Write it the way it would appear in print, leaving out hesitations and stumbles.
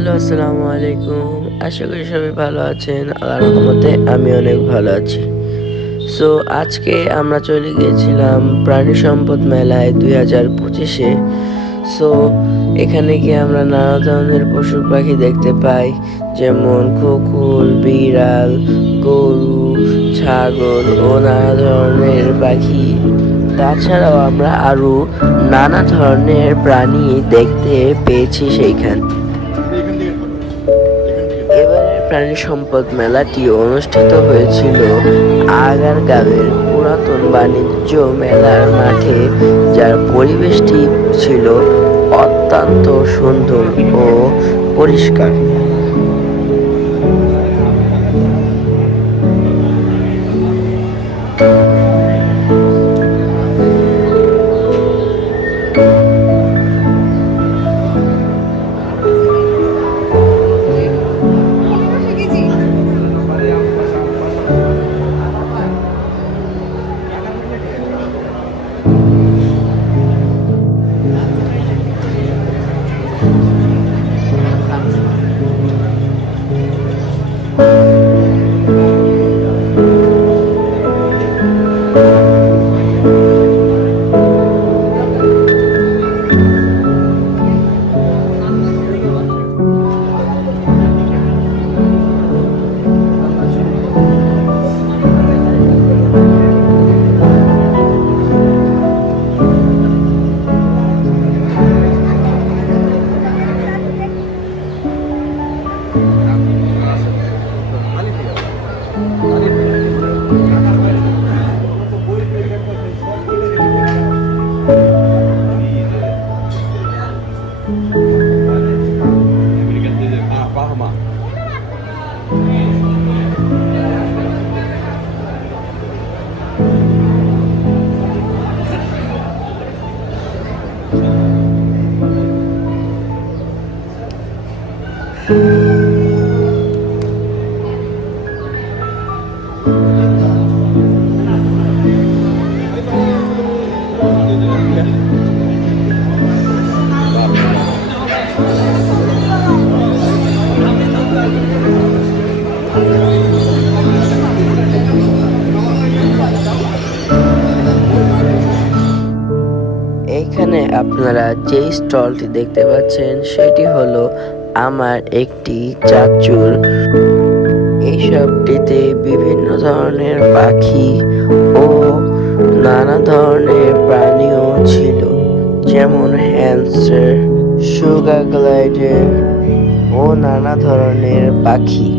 Hello, আসসালামু আলাইকুম। আশা করি সবাই ভালো আছেন। আল্লাহর রহমতে আমি অনেক ভালো আছি। সো আজকে আমরা চলে গিয়েছিলাম প্রাণী সম্পদ মেলায় 2025-এ। সো এখানে গিয়ে আমরা নানা ধরনের পশু পাখি দেখতে পাই, যেমন কুকুর, বিড়াল, গরু, ছাগল ও নানা ধরনের পাখি। তাছাড়াও আমরা আরো নানা ধরনের প্রাণী দেখতে পেয়েছি সেইখানে। এবারের প্রাণী সম্পদ মেলাটি অনুষ্ঠিত হয়েছিল আগারগাঁওয়ের পুরাতন বাণিজ্য মেলার মাঠে, যার পরিবেশটি ছিল অত্যন্ত সুন্দর ও পরিষ্কার। এইখানে আপনারা যে স্টলটি দেখতে পাচ্ছেন সেটি হলো আমার একটি চাচুর। এই শপটিতে বিভিন্ন ধরনের পাখি ও নানা ধরনের প্রাণীও ছিল, যেমন হ্যামস্টার, সুগার গ্লাইডার ও নানা ধরনের পাখি।